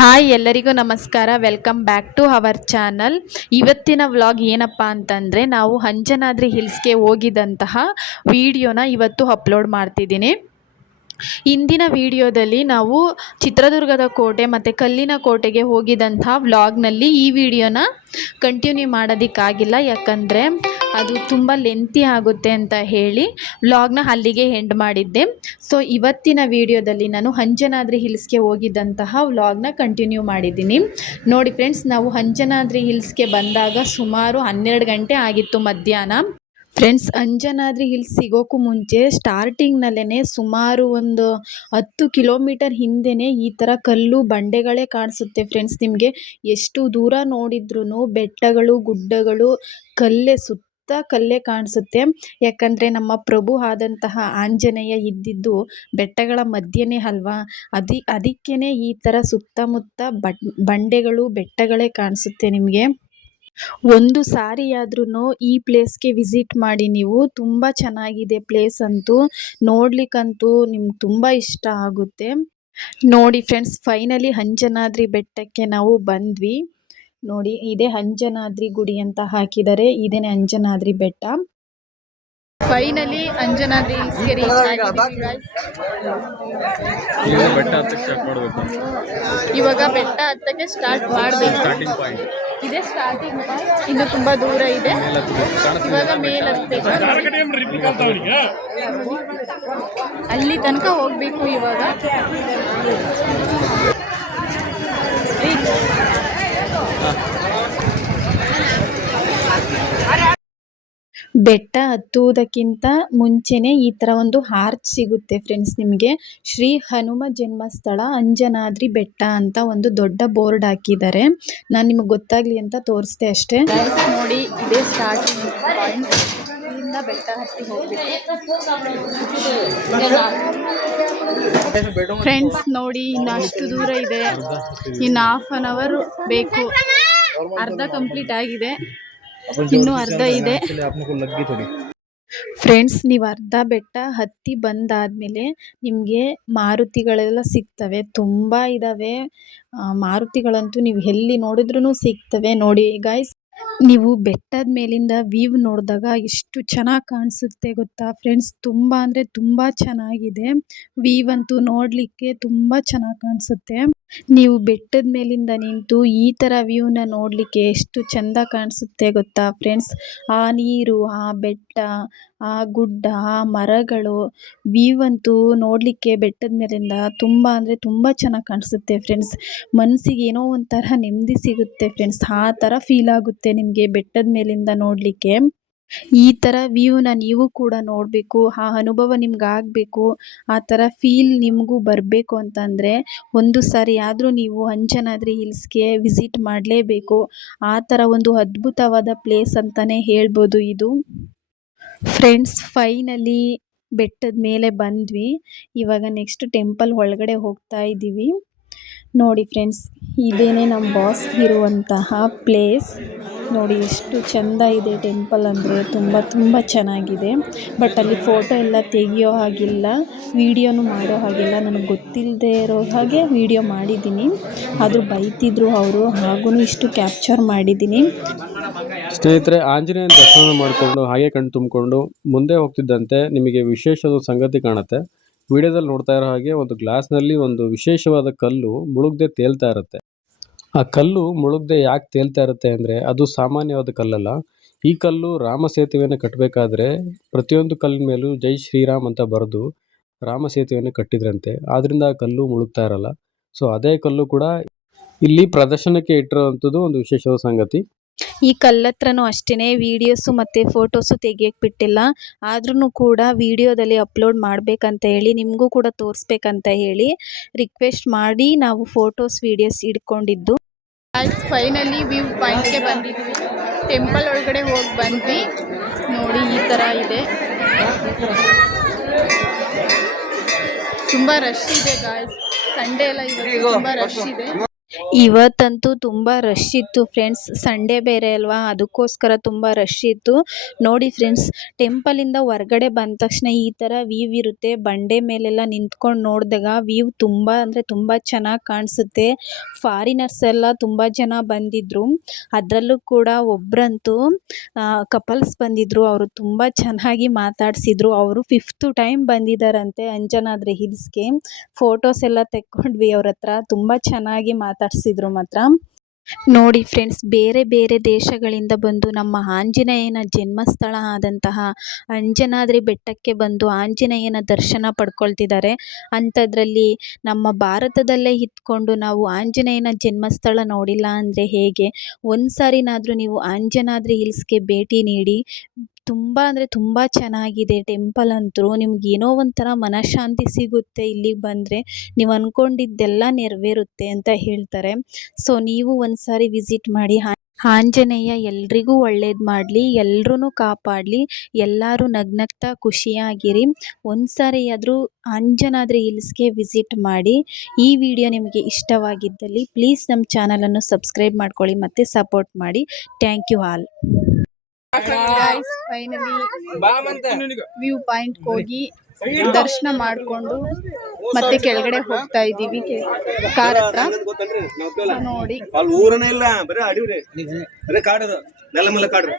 Hi ಎಲ್ಲರಿಗೂ ನಮಸ್ಕಾರ. Welcome back to our channel ಇವತ್ತಿನ ವ್ಲಾಗ್ ಏನಪ್ಪ ಅಂತಂದರೆ ನಾವು ಅಂಜನಾದ್ರಿ ಹಿಲ್ಸ್ಗೆ ಹೋಗಿದ್ದಂತಹ ವಿಡಿಯೋನ ಇವತ್ತು ಅಪ್ಲೋಡ್ ಮಾಡ್ತಿದ್ದೀನಿ. ಇಂದಿನ ವಿಡಿಯೋದಲ್ಲಿ ನಾವು ಚಿತ್ರದುರ್ಗದ ಕೋಟೆ ಮತ್ತು ಕಲ್ಲಿನ ಕೋಟೆಗೆ ಹೋಗಿದಂಥ ವ್ಲಾಗ್ನಲ್ಲಿ ಈ ವಿಡಿಯೋನ ಕಂಟಿನ್ಯೂ ಮಾಡೋದಕ್ಕಾಗಿಲ್ಲ. ಯಾಕಂದರೆ ಅದು ತುಂಬ ಲೆಂತಿ ಆಗುತ್ತೆ ಅಂತ ಹೇಳಿ ವ್ಲಾಗ್ನ ಅಲ್ಲಿಗೆ ಎಂಡ್ ಮಾಡಿದ್ದೆ. ಸೊ ಇವತ್ತಿನ ವಿಡಿಯೋದಲ್ಲಿ ನಾನು ಅಂಜನಾದ್ರಿ ಹಿಲ್ಸ್ಗೆ ಹೋಗಿದ್ದಂತಹ ವ್ಲಾಗ್ನ ಕಂಟಿನ್ಯೂ ಮಾಡಿದ್ದೀನಿ. ನೋಡಿ ಫ್ರೆಂಡ್ಸ್ ನಾವು ಅಂಜನಾದ್ರಿ ಹಿಲ್ಸ್ಗೆ ಬಂದಾಗ ಸುಮಾರು ಹನ್ನೆರಡು ಗಂಟೆ ಆಗಿತ್ತು ಮಧ್ಯಾಹ್ನ. ಫ್ರೆಂಡ್ಸ್ ಅಂಜನಾದ್ರಿ ಹಿಲ್ಸ್ ಸಿಗೋಕ್ಕೂ ಮುಂಚೆ ಸ್ಟಾರ್ಟಿಂಗ್ನಲ್ಲೇ ಸುಮಾರು ಒಂದು ಹತ್ತು ಕಿಲೋಮೀಟರ್ ಹಿಂದೆಯೇ ಈ ಥರ ಕಲ್ಲು ಬಂಡೆಗಳೇ ಕಾಣಿಸುತ್ತೆ ಫ್ರೆಂಡ್ಸ್ ನಿಮಗೆ. ಎಷ್ಟು ದೂರ ನೋಡಿದ್ರೂ ಬೆಟ್ಟಗಳು, ಗುಡ್ಡಗಳು, ಕಲ್ಲೇ ಸುತ್ತ ಕಲ್ಲೇ ಕಾಣಿಸುತ್ತೆ. ಯಾಕಂದರೆ ನಮ್ಮ ಪ್ರಭು ಆದಂತಹ ಆಂಜನೇಯ ಇದ್ದಿದ್ದು ಬೆಟ್ಟಗಳ ಮಧ್ಯೆನೇ ಅಲ್ವಾ? ಅದಿ ಅದಕ್ಕೇ ಈ ಥರ ಸುತ್ತಮುತ್ತ ಬಂಡೆಗಳು, ಬೆಟ್ಟಗಳೇ ಕಾಣಿಸುತ್ತೆ ನಿಮಗೆ. ಒಂದು ಸಾರಿಯಾದ್ರೂ ಈ ಪ್ಲೇಸ್ಗೆ ವಿಸಿಟ್ ಮಾಡಿ ನೀವು ತುಂಬ ಚೆನ್ನಾಗಿದೆ ಪ್ಲೇಸ್ ಅಂತೂ ನೋಡ್ಲಿಕ್ಕಂತೂ ನಿಮ್ಗೆ ತುಂಬ ಇಷ್ಟ ಆಗುತ್ತೆ. ನೋಡಿ ಫ್ರೆಂಡ್ಸ್, ಫೈನಲಿ ಅಂಜನಾದ್ರಿ ಬೆಟ್ಟಕ್ಕೆ ನಾವು ಬಂದ್ವಿ. ನೋಡಿ, ಇದೆ ಅಂಜನಾದ್ರಿ ಗುಡಿ ಅಂತ ಹಾಕಿದ್ದಾರೆ. ಇದೇನೆ ಅಂಜನಾದ್ರಿ ಬೆಟ್ಟ. ಫೈನಲಿ ಅಂಜನಾದ್ರಿ ಹಿಲ್ಸ್ಗೆ ರೀಚ್ ಆಗಿದ್ದೀವಿ guys. ಇಲ್ಲಿಂದ ಬೆಟ್ಟ ಹತ್ತಕ್ಕೆ ಸ್ಟಾರ್ಟ್ ಮಾಡಬೇಕು. ಇವಾಗ ಬೆಟ್ಟ ಹತ್ತಕ್ಕೆ ಸ್ಟಾರ್ಟ್ ಮಾಡಬೇಕು. ಸ್ಟಾರ್ಟಿಂಗ್ ಪಾಯಿಂಟ್ ಇದೇ ಸ್ಟಾರ್ಟಿಂಗ್ ಇನ್ನು ತುಂಬಾ ದೂರ ಇದೆ. ಇವಾಗ ಮೇಲ್ ಅಲ್ಲಿ ತನಕ ಹೋಗ್ಬೇಕು ಇವಾಗ. ಬೆಟ್ಟ ಹತ್ತುವುದಕ್ಕಿಂತ ಮುಂಚೆನೇ ಈ ಥರ ಒಂದು ಹಾರ್ಚ್ ಸಿಗುತ್ತೆ ಫ್ರೆಂಡ್ಸ್ ನಿಮಗೆ. ಶ್ರೀ ಹನುಮ ಜನ್ಮಸ್ಥಳ ಅಂಜನಾದ್ರಿ ಬೆಟ್ಟ ಅಂತ ಒಂದು ದೊಡ್ಡ ಬೋರ್ಡ್ ಹಾಕಿದ್ದಾರೆ. ನಾನು ನಿಮಗೆ ಗೊತ್ತಾಗ್ಲಿ ಅಂತ ತೋರಿಸ್ದೆ ಅಷ್ಟೇ. ನೋಡಿ ಇದೇ ಸ್ಟಾರ್ಟಿಂಗ್ ಪಾಯಿಂಟ್ ಇಲ್ಲಿಂದ ಬೆಟ್ಟ ಹತ್ತಿ ಹೋಗ್ಬೇಕು. ಫ್ರೆಂಡ್ಸ್ ನೋಡಿ ಇನ್ನು ಅಷ್ಟು ದೂರ ಇದೆ. ಇನ್ನು ಹಾಫ್ ಅನ್ ಅವರ್ ಬೇಕು. ಅರ್ಧ ಕಂಪ್ಲೀಟ್ ಆಗಿದೆ. ಇನ್ನೂ ಅರ್ಧ ಇದೆ. ಫ್ರೆಂಡ್ಸ್ ನೀವು ಅರ್ಧ ಬೆಟ್ಟ ಹತ್ತಿ ಬಂದಾದ್ಮೇಲೆ ನಿಮಗೆ ಮಾರುತಿಗಳೆಲ್ಲ ಸಿಗ್ತವೆ. ತುಂಬ ಇದ್ದಾವೆ ಮಾರುತಿಗಳಂತೂ ನೀವು ಎಲ್ಲಿ ನೋಡಿದ್ರೂ ಸಿಗ್ತವೆ. ನೋಡಿ ಗಾಯ್ಸ್ ನೀವು ಬೆಟ್ಟದ ಮೇಲಿಂದ ವ್ಯೂ ನೋಡಿದಾಗ ಎಷ್ಟು ಚೆನ್ನಾಗಿ ಕಾಣಿಸುತ್ತೆ ಗೊತ್ತಾ? ಫ್ರೆಂಡ್ಸ್ ತುಂಬ ಅಂದರೆ ತುಂಬ ಚೆನ್ನಾಗಿದೆ. ವೀವ್ ಅಂತೂ ನೋಡಲಿಕ್ಕೆ ತುಂಬ ಚೆನ್ನಾಗಿ ಕಾಣಿಸುತ್ತೆ. ನೀವು ಬೆಟ್ಟದ ಮೇಲಿಂದ ನಿಂತು ಈ ಥರ ವ್ಯೂನ ನೋಡಲಿಕ್ಕೆ ಎಷ್ಟು ಚೆಂದ ಕಾಣಿಸುತ್ತೆ ಗೊತ್ತಾ? ಫ್ರೆಂಡ್ಸ್ ಆ ನೀರು, ಆ ಬೆಟ್ಟ, ಆ ಗುಡ್ಡ, ಆ ಮರಗಳು ವ್ಯೂ ಅಂತೂ ನೋಡಲಿಕ್ಕೆ ಬೆಟ್ಟದ ಮೇಲಿಂದ ತುಂಬ ಅಂದರೆ ತುಂಬ ಚೆನ್ನಾಗಿ ಕಾಣಿಸುತ್ತೆ. ಫ್ರೆಂಡ್ಸ್ ಮನಸ್ಸಿಗೆ ಏನೋ ಒಂಥರ ನೆಮ್ಮದಿ ಸಿಗುತ್ತೆ. ಫ್ರೆಂಡ್ಸ್ ಆ ಥರ ಫೀಲ್ ಆಗುತ್ತೆ. ನಿಮಗೆ ಬೆಟ್ಟದ ಮೇಲಿಂದ ನೋಡಲಿಕ್ಕೆ. ಈ ಥರ ವ್ಯೂನ ನೀವು ಕೂಡ ನೋಡಬೇಕು. ಆ ಅನುಭವ ನಿಮ್ಗೆ ಆಗಬೇಕು. ಆ ಥರ ಫೀಲ್ ನಿಮಗೂ ಬರಬೇಕು ಅಂತಂದರೆ ಒಂದು ಸಾರಿ ಆದರೂ ನೀವು ಅಂಜನಾದ್ರಿ ಹಿಲ್ಸ್ಗೆ ವಿಸಿಟ್ ಮಾಡಲೇಬೇಕು. ಆ ಥರ ಒಂದು ಅದ್ಭುತವಾದ ಪ್ಲೇಸ್ ಅಂತಲೇ ಹೇಳ್ಬೋದು ಇದು. ಫ್ರೆಂಡ್ಸ್ ಫೈನಲಿ ಬೆಟ್ಟದ ಮೇಲೆ ಬಂದ್ವಿ. ಇವಾಗ ನೆಕ್ಸ್ಟ್ ಟೆಂಪಲ್ ಒಳಗಡೆ ಹೋಗ್ತಾ ಇದ್ದೀವಿ ನೋಡಿ ಫ್ರೆಂಡ್ಸ್, ಇದೇನೆ ನಮ್ಮ ಬಾಸ್ ಇರುವಂತಹ ಪ್ಲೇಸ್. ನೋಡಿ, ಎಷ್ಟು ಚೆಂದ ಇದೆ ಟೆಂಪಲ್ ಅಂದರೆ, ತುಂಬ ತುಂಬ ಚೆನ್ನಾಗಿದೆ. ಬಟ್ ಅಲ್ಲಿ ಫೋಟೋ ಎಲ್ಲ ತೆಗಿಯೋ ಹಾಗಿಲ್ಲ, ವೀಡಿಯೋನು ಮಾಡೋ ಹಾಗಿಲ್ಲ. ನನಗೆ ಗೊತ್ತಿಲ್ಲದೆ ಇರೋ ಹಾಗೆ ವಿಡಿಯೋ ಮಾಡಿದ್ದೀನಿ. ಆದರೂ ಬೈತಿದ್ರು ಅವರು ಹಾಗೂ ಇಷ್ಟು ಕ್ಯಾಪ್ಚರ್ ಮಾಡಿದ್ದೀನಿ. ಸ್ನೇಹಿತರೆ, ಆಂಜನೇಯನ ದರ್ಶನ ಮಾಡಿಕೊಂಡು, ಹಾಗೆ ಕಣ್ಣು ತುಂಬಿಕೊಂಡು ಮುಂದೆ ಹೋಗ್ತಿದ್ದಂತೆ ನಿಮಗೆ ವಿಶೇಷ ಸಂಗತಿ ಕಾಣುತ್ತೆ. ವಿಡಿಯೋದಲ್ಲಿ ನೋಡ್ತಾ ಇರೋ ಹಾಗೆ ಒಂದು ಗ್ಲಾಸ್ನಲ್ಲಿ ಒಂದು ವಿಶೇಷವಾದ ಕಲ್ಲು ಮುಳುಗದೆ ತೇಲ್ತಾ ಇರುತ್ತೆ. ಆ ಕಲ್ಲು ಮುಳುಗದೆ ಯಾಕೆ ತೇಲ್ತಾ ಇರುತ್ತೆ ಅಂದರೆ ಅದು ಸಾಮಾನ್ಯವಾದ ಕಲ್ಲಲ್ಲ. ಈ ಕಲ್ಲು ರಾಮ ಸೇತುವೆಯನ್ನು ಕಟ್ಟಬೇಕಾದ್ರೆ ಪ್ರತಿಯೊಂದು ಕಲ್ಲಿನ ಮೇಲೂ ಜೈ ಶ್ರೀರಾಮ್ ಅಂತ ಬರೆದು ರಾಮ ಸೇತುವೆಯನ್ನು ಕಟ್ಟಿದ್ರಂತೆ. ಆದ್ದರಿಂದ ಆ ಕಲ್ಲು ಮುಳುಗ್ತಾ ಇರಲ್ಲ. ಸೊ, ಅದೇ ಕಲ್ಲು ಕೂಡ ಇಲ್ಲಿ ಪ್ರದರ್ಶನಕ್ಕೆ ಇಟ್ಟಿರುವಂಥದ್ದು ಒಂದು ವಿಶೇಷವಾದ ಸಂಗತಿ. ಈ ಕಲ್ಲತ್ರನೂ ಅಷ್ಟೇ ವೀಡಿಯೋಸು ಮತ್ತು ಫೋಟೋಸು ತೆಗಿಯಕ್ಕೆ ಬಿಟ್ಟಿಲ್ಲ. ಆದ್ರೂ ಕೂಡ ವಿಡಿಯೋದಲ್ಲಿ ಅಪ್ಲೋಡ್ ಮಾಡಬೇಕಂತ ಹೇಳಿ, ನಿಮಗೂ ಕೂಡ ತೋರಿಸ್ಬೇಕಂತ ಹೇಳಿ ರಿಕ್ವೆಸ್ಟ್ ಮಾಡಿ ನಾವು ಫೋಟೋಸ್, ವೀಡಿಯೋಸ್ ಇಟ್ಕೊಂಡಿದ್ದು ಫೈನಲಿ ವ್ಯೂ ಪಾಯಿಂಟ್ಗೆ ಬಂದಿದ್ವಿ. ಟೆಂಪಲ್ ಒಳಗಡೆ ಹೋಗಿ ಬಂದ್ವಿ. ನೋಡಿ, ಈ ಥರ ಇದೆ. ತುಂಬ ರಶ್ ಇದೆ ಗಾಯ್ಸ್ ಸಂಡೇ ಎಲ್ಲ ಇವತ್ತು ತುಂಬ ರಶ್ ಇದೆ. ಇವತ್ತಂತೂ ತುಂಬ ರಶ್ ಇತ್ತು ಫ್ರೆಂಡ್ಸ್ ಸಂಡೇ ಬೇರೆ ಅಲ್ವಾ? ಅದಕ್ಕೋಸ್ಕರ ತುಂಬ ರಶ್ ಇತ್ತು. ನೋಡಿ ಫ್ರೆಂಡ್ಸ್ ಟೆಂಪಲಿಂದ ಹೊರಗಡೆ ಬಂದ ತಕ್ಷಣ ಈ ಥರ ವ್ಯೂ ಇರುತ್ತೆ. ಬಂಡೆ ಮೇಲೆಲ್ಲ ನಿಂತ್ಕೊಂಡು ನೋಡಿದಾಗ ವ್ಯೂ ತುಂಬ ಅಂದರೆ ತುಂಬ ಚೆನ್ನಾಗಿ ಕಾಣಿಸುತ್ತೆ. ಫಾರಿನರ್ಸ್ ಎಲ್ಲ ತುಂಬ ಜನ ಬಂದಿದ್ರು. ಅದರಲ್ಲೂ ಕೂಡ ಒಬ್ಬರಂತೂ ಕಪಲ್ಸ್ ಬಂದಿದ್ರು. ಅವರು ತುಂಬ ಚೆನ್ನಾಗಿ ಮಾತಾಡಿಸಿದ್ರು. ಅವರು ಫಿಫ್ತು ಟೈಮ್ ಬಂದಿದ್ದಾರಂತೆ ಅಂಜನಾದ್ರಿ ಹಿಲ್ಸ್ಗೆ ಫೋಟೋಸ್ ಎಲ್ಲ ತೆಕ್ಕೊಂಡ್ವಿ ಅವ್ರ ಹತ್ರ. ತುಂಬ ಚೆನ್ನಾಗಿ ಮಾತಾಡಿಸಿದ್ರು ಮಾತ್ರ. ನೋಡಿ ಫ್ರೆಂಡ್ಸ್ ಬೇರೆ ಬೇರೆ ದೇಶಗಳಿಂದ ಬಂದು ನಮ್ಮ ಆಂಜನೇಯನ ಜನ್ಮಸ್ಥಳ ಆದಂತಹ ಅಂಜನಾದ್ರಿ ಬೆಟ್ಟಕ್ಕೆ ಬಂದು ಆಂಜನೇಯನ ದರ್ಶನ ಪಡ್ಕೊಳ್ತಿದ್ದಾರೆ. ಅಂಥದ್ರಲ್ಲಿ ನಮ್ಮ ಭಾರತದಲ್ಲೇ ಇದ್ಕೊಂಡು ನಾವು ಆಂಜನೇಯನ ಜನ್ಮಸ್ಥಳ ನೋಡಿಲ್ಲ ಅಂದರೆ ಹೇಗೆ? ಒಂದು ಸಾರಿನಾದರೂ ನೀವು ಆಂಜನಾದ್ರಿ ಹಿಲ್ಸ್ಗೆ ಭೇಟಿ ನೀಡಿ ತುಂಬ ಅಂದರೆ ತುಂಬ ಚೆನ್ನಾಗಿದೆ ಟೆಂಪಲ್ ಅಂತೂ. ನಿಮ್ಗೆ ಏನೋ ಒಂಥರ ಮನಃಶಾಂತಿ ಸಿಗುತ್ತೆ ಇಲ್ಲಿಗೆ ಬಂದರೆ. ನೀವು ಅಂದ್ಕೊಂಡಿದ್ದೆಲ್ಲ ನೆರವೇರುತ್ತೆ ಅಂತ ಹೇಳ್ತಾರೆ. ಸೊ ನೀವು ಒಂದು ಸಾರಿ ವಿಸಿಟ್ ಮಾಡಿ ಆಂಜನೇಯ ಎಲ್ರಿಗೂ ಒಳ್ಳೇದು ಮಾಡಲಿ ಎಲ್ರೂ ಕಾಪಾಡಲಿ, ಎಲ್ಲರೂ ನಗ್ನಗ್ತಾ ಖುಷಿಯಾಗಿರಿ. ಒಂದು ಸಾರಿ ಆದರೂ ಅಂಜನಾದ್ರಿ ಹಿಲ್ಸ್ಗೆ ವಿಸಿಟ್ ಮಾಡಿ. ಈ ವಿಡಿಯೋ ನಿಮಗೆ ಇಷ್ಟವಾಗಿದ್ದಲ್ಲಿ ಪ್ಲೀಸ್ ನಮ್ಮ ಚಾನಲನ್ನು ಸಬ್ಸ್ಕ್ರೈಬ್ ಮಾಡ್ಕೊಳ್ಳಿ ಮತ್ತು ಸಪೋರ್ಟ್ ಮಾಡಿ. Thank you all finally viewpoint ಹೋಗಿ ದರ್ಶನ ಮಾಡಿಕೊಂಡು ಮತ್ತೆ ಕೆಳಗಡೆ ಹೋಗ್ತಾ ಇದೀವಿ ಕಾರ್ ಹತ್ರ. ನೋಡಿ. ಅಲ್ಲಿ ಊರನೇ ಇಲ್ಲ. ಬರೀ ಅಡಿವ್ರಿ ಬರೀ ಕಾಡದು. ನೆಲಮಲ್ಲ ಕಾಡ್ರಿ.